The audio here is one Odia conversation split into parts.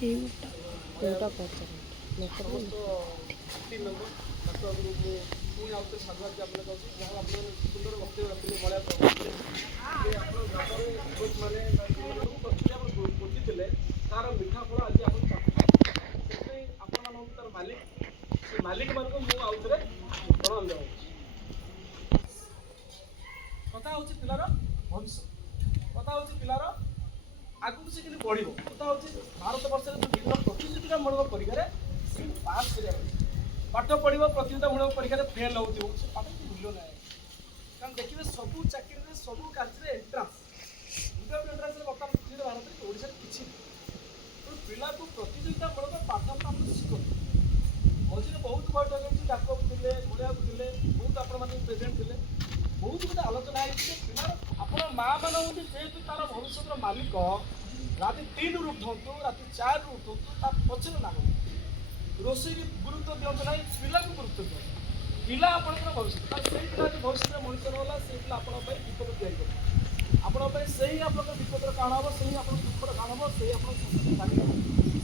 ଏଇଟା ଟିମ୍ ମେମ୍ବର ଡକ୍ଟରଙ୍କୁ ମୁଁ ପୁଣି ଆଉ ଥରେ ସାଧୁବାଦ ଜ୍ଞାପନ କରୁଛି ଯାହା ଆପଣ ସୁନ୍ଦର ବକ୍ତବ୍ୟ ରଖିଲେ ଭଳିଆ ପ୍ରଭୁ ଯେ ଆପଣ ଗ୍ରାମରେ ମାନେ ପ୍ରସ୍ତୁତି ଆପଣ ବୁଝିଥିଲେ ତାର ମିଠା ଫଳ ଆଜି ଆପଣ ଚାଖୁଛନ୍ତି ସେଥିପାଇଁ ଆପଣମାନଙ୍କୁ ତାର ମାଲିକ ସେ ମାଲିକମାନଙ୍କୁ ମୁଁ ଆଉ ଥରେ ପ୍ରଣାମ ଜଣାଉଛି। କଥା ହେଉଛି ପିଲାର ଭବିଷ୍ୟତ, କଥା ହେଉଛି ପିଲାର ଆଗକୁ ସେ କେମିତି ବଢ଼ିବ, କଥା ହେଉଛି ଭାରତ ବର୍ଷରେ ଯେଉଁ ବିଭିନ୍ନ ପ୍ରତିଯୋଗିତାମୂଳକ ପରୀକ୍ଷାରେ ସେ ପାସ୍ କରିବା ପାଇଁ ପାଠ ପଢ଼ିବ, ପ୍ରତିଯୋଗିତାମୂଳକ ପରୀକ୍ଷାରେ ଫେଲ୍ ହେଉଥିବ ସେ ପାଠ କିଛି ମୂଲ୍ୟ ନାହିଁ। କାରଣ ଦେଖିବେ ସବୁ ଚାକିରିରେ ସବୁ କାର୍ଯ୍ୟରେ ଏଣ୍ଟ୍ରାନ୍ସ ଏଣ୍ଟ୍ରାନ୍ସରେ ବର୍ତ୍ତମାନ ପୃଥିବୀରେ ଭାରତରେ ଓଡ଼ିଶାରେ କିଛି ନାହିଁ। ତେଣୁ ପିଲାକୁ ପ୍ରତିଯୋଗିତାମୂଳକ ପାଠ ଆପଣ ଶିଖନ୍ତୁ। ମଝିରେ ବହୁତ ବୈଠକ ହେଉଛି, ଡାକ ଥିଲେ, ଗୋଳିଆକୁ ଥିଲେ, ବହୁତ ଆପଣମାନେ ପ୍ରେଜେଣ୍ଟ ଥିଲେ, ବହୁତ ଗୋଟେ ଆଲୋଚନା ହେଇଛି ଯେ ପିଲାର ଆପଣ ମାଆ ମାନେ ହେଉଛନ୍ତି ଯେହେତୁ ତାର ଭବିଷ୍ୟତର ମାଲିକ, ରାତି 3ରୁ ଉଠନ୍ତୁ, ରାତି 4ରୁ ଉଠନ୍ତୁ, ତା ପଛରେ ଲାଗନ୍ତୁ, ରୋଷେଇକି ଗୁରୁତ୍ୱ ଦିଅନ୍ତୁ ନାହିଁ, ପିଲାକୁ ଗୁରୁତ୍ୱ ଦିଅନ୍ତୁ। ପିଲା ଆପଣଙ୍କର ଭବିଷ୍ୟତ, କାରଣ ସେଇ ପିଲା ଯଦି ଭବିଷ୍ୟତରେ ମଣିଷ ନହେଲା ସେଇ ପିଲା ଆପଣଙ୍କ ପାଇଁ ବିପଦ ତିଆରି କରିବ, ଆପଣଙ୍କ ପାଇଁ ସେଇ ଆପଣଙ୍କ ବିପଦର କାରଣ ହେବ, ସେଇ ଆପଣଙ୍କ ଦୁଃଖର କାରଣ ହେବ, ସେଇ ଆପଣଙ୍କ ଚାଲିବ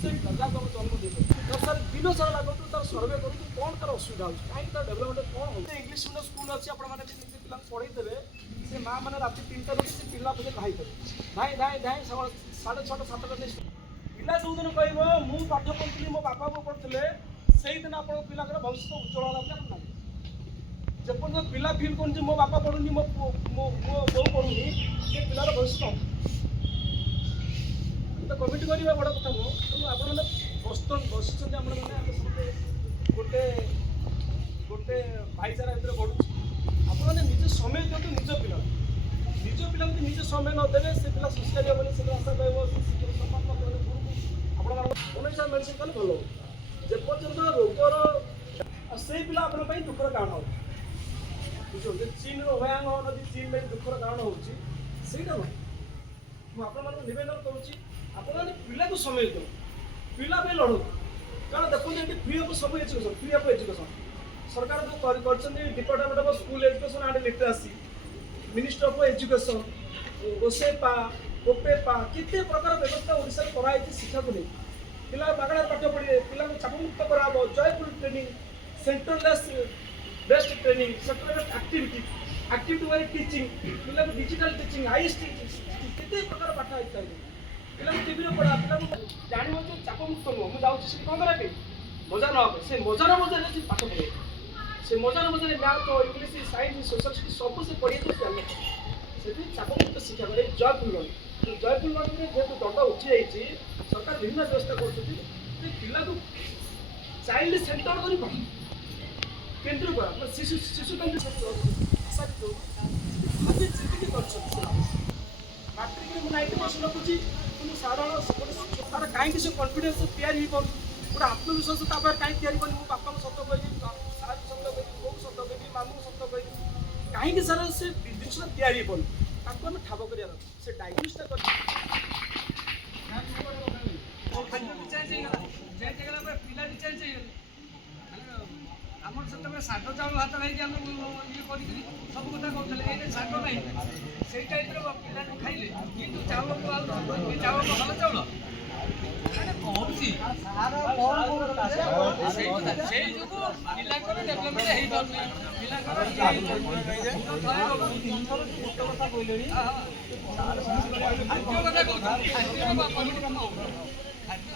ସେଇ ପିଲା ଯାହାକୁ ଆମେ ଜନ୍ମ ଦେଇପାରିବ। ସାର୍ ଦିନ ସାରା ଲାଗନ୍ତୁ ତାର ସର୍ଭେ କରନ୍ତୁ କ'ଣ ତାର ଅସୁବିଧା ହେଉଛି, କାହିଁକି ତାର ଡେଭଲପମେଣ୍ଟ କ'ଣ ହେଉଛି। ଇଂଲିଶ ମିଡ଼ିୟମ ସ୍କୁଲ ଅଛି, ଆପଣମାନେ ବି ନିଜେ ପିଲାଙ୍କୁ ପଢ଼େଇଦେବେ, ସେ ମାଆ ମାନେ ରାତି 3ଟାରୁ ସେ ପିଲା ପଛରେ ଧାଇଁଦେବେ, ଧାଇଁ 6ଟା 7ଟା ନେଇ ପିଲା ଯେଉଁଦିନ କହିବ ମୁଁ ପାଠ ପଢ଼ୁଥିଲି ମୋ ବାପା ବୋଉ ପଢ଼ୁଥିଲେ ସେଇଦିନ ଆପଣଙ୍କ ପିଲାଙ୍କର ଭବିଷ୍ୟତ ଉଜ୍ଜ୍ୱଳ ହେଲା ବୋଲି ଆପଣ ଲାଗେ। ଯେପର୍ଯ୍ୟନ୍ତ ପିଲା ଫିଲ୍ କରୁଛି ମୋ ବାପା ପଢ଼ୁନି ମୋ ବୋଉ ପଢ଼ୁନି ସେ ପିଲାର ଭବିଷ୍ୟତ ତ କମିଟି କରିବା ବଡ଼ କଥା ନୁହଁ। ତେଣୁ ଆପଣମାନେ ବସିଛନ୍ତି ଆପଣମାନେ ଆମେ ସମସ୍ତେ ଗୋଟେ ଭାଇଚାରା ଭିତରେ ବଢ଼ୁଛୁ। ଆପଣମାନେ ନିଜ ସମୟ ଦିଅନ୍ତୁ ନିଜ ପିଲାକୁ ଯଦି ନିଜ ସମୟ ନ ଦେବେ ସେ ପିଲା ସଂସ୍କାରୀ ହେବନି, ସେ ଆଶା ପାଇବ, ସେ ଶିକ୍ଷକ ସମ୍ମାନ ପାଇବନି, ଗୁରୁକୁ ଆପଣମାନଙ୍କ କୌଣସି ମେଡ଼ିସିନ କଲେ ଭଲ ହେବ। ଯେପର୍ଯ୍ୟନ୍ତ ରୋଗର ଆଉ ସେଇ ପିଲା ଆପଣଙ୍କ ପାଇଁ ଦୁଃଖର କାରଣ ହେବ, ବୁଝୁଛନ୍ତି। ଚୀନର ଭୟାନକ ନଦୀ ଚୀନ ପାଇଁ ଦୁଃଖର କାରଣ ହେଉଛି ସେଇଟା ନୁହେଁ। ମୁଁ ଆପଣମାନଙ୍କୁ ନିବେଦନ କରୁଛି ଆପଣମାନେ ପିଲାକୁ ସମୟ ଦିଅନ୍ତୁ, ପିଲା ପାଇଁ ଲଢ଼ନ୍ତୁ। କାରଣ ଦେଖନ୍ତୁ ଏଠି ଫ୍ରି ଅଫ୍ ସବୁ ଏଜୁକେସନ୍, ଫ୍ରି ଅଫ୍ ଏଜୁକେସନ୍ ସରକାର ଯେଉଁ କରିଛନ୍ତି department of school education and literacy, ministry of education, OSEPA, OPEPA, କେତେ ପ୍ରକାର ବ୍ୟବସ୍ଥା ଓଡ଼ିଶାରେ କରାଯାଇଛି ଶିକ୍ଷାକୁ ନେଇ। ପିଲା ମାଗଣାରେ ପାଠ ପଢ଼ିବେ, ପିଲାଙ୍କୁ ଚାପମୁକ୍ତ କରାହେବ, joyful training, centreless best training, centreless activity wise teaching, ପିଲାଙ୍କୁ ଡିଜିଟାଲ ଟିଚିଂ, ଆଇଏସ୍ଟି କେତେ ପ୍ରକାର ପାଠ ହେଇଥାଏ। ପିଲାଙ୍କୁ ଟିଭିରେ ପଢ଼ା, ପିଲାଙ୍କୁ ଜାଣିବ ଯେ ଚାପମୁକ୍ତ ନୁହଁ, ମୁଁ ଯାଉଛି ସେଠି କ'ଣ କରିବା ପାଇଁ ମଜା ନେବା ପାଇଁ, ସେ ମଜାରେ ସେ ପାଠ ପଢ଼ିବ, ସେ ମଜାରେ ମ୍ୟାଥ୍, ଇଂଲିଶ, ସାଇନ୍ସ, ସୋସିଆଲ ସବୁ ସେ ପଢ଼ିବାକୁ ଜାଣିବ। ସେଥିପାଇଁ ଚାପମୁକ୍ତ ଶିକ୍ଷା କରେ ଜୟଫୁଲ ଲର୍ଣ୍ଣିଂରେ ଯେହେତୁ ଦଣ୍ଡ ଉଠି ଯାଇଛି ସରକାର ବିଭିନ୍ନ ବ୍ୟବସ୍ଥା କରୁଛନ୍ତି ଯେ ପିଲାକୁ ଚାଇଲ୍ଡ ସେଣ୍ଟର କରି ପଢ଼ା, କେନ୍ଦ୍ର ପଢ଼ା, ଶିଶୁ କେନ୍ଦ୍ର ଆଶା ଆଜି ଯେତିକି କରିଛନ୍ତି ମାଟ୍ରିକରେ ମୁଁ 90% ରଖୁଛି, କିନ୍ତୁ ସାଧାରଣ ତାର କାହିଁକି ସେ କନଫିଡେନ୍ସ ତିଆରି ହେଇପାରୁନି, ଗୋଟେ ଆତ୍ମବିଶ୍ୱାସ ତା ପାଖରେ କାହିଁକି ତିଆରି କରୁନି। ମୁଁ ବାପାଙ୍କୁ ସତ କହିବି, ସାର୍ଙ୍କୁ ସତ କହିବି, ବୋଉକୁ ସତ କହିବି, ମାମୁଁକୁ ସତ କହିବି, କାହିଁକି ସାର୍ ସେ ଜିନିଷଟା ତିଆରି ହେଇପାରୁନି ତାକୁ ଆମେ ଠାବ କରିବାର ଅଛି। ସେ ଡାଇଗ୍ନୋସିସ୍ଟା କରି ପିଲା ବି ଚେଞ୍ଜ ହେଇଗଲେ ଆମର ସେତେବେଳେ ଶାଗ ଚାଉଳ ଭାତ ଖାଇକି ଆମେ ଇଏ କରିକି ସବୁ କଥା କହୁଥିଲେ, ଏଇଟା ଶାଗ ନାହିଁ ସେଇ ଟାଇପ୍ର ପିଲାକୁ ଖାଇଲେ କିନ୍ତୁ ଚାଉଳକୁ ଆଉ ଚାଉଳ ଭଲ ଚାଉଳ କହୁଛି ସେଇ ଯୋଗୁଁ ପିଲାଙ୍କର ଡେଭଲପମେଣ୍ଟ ହେଇପାରୁନି। ପିଲାଙ୍କର କଥା କହିଲେଣି ଖାଦ୍ୟ କଥା କହୁଛନ୍ତି, ଖାଦ୍ୟ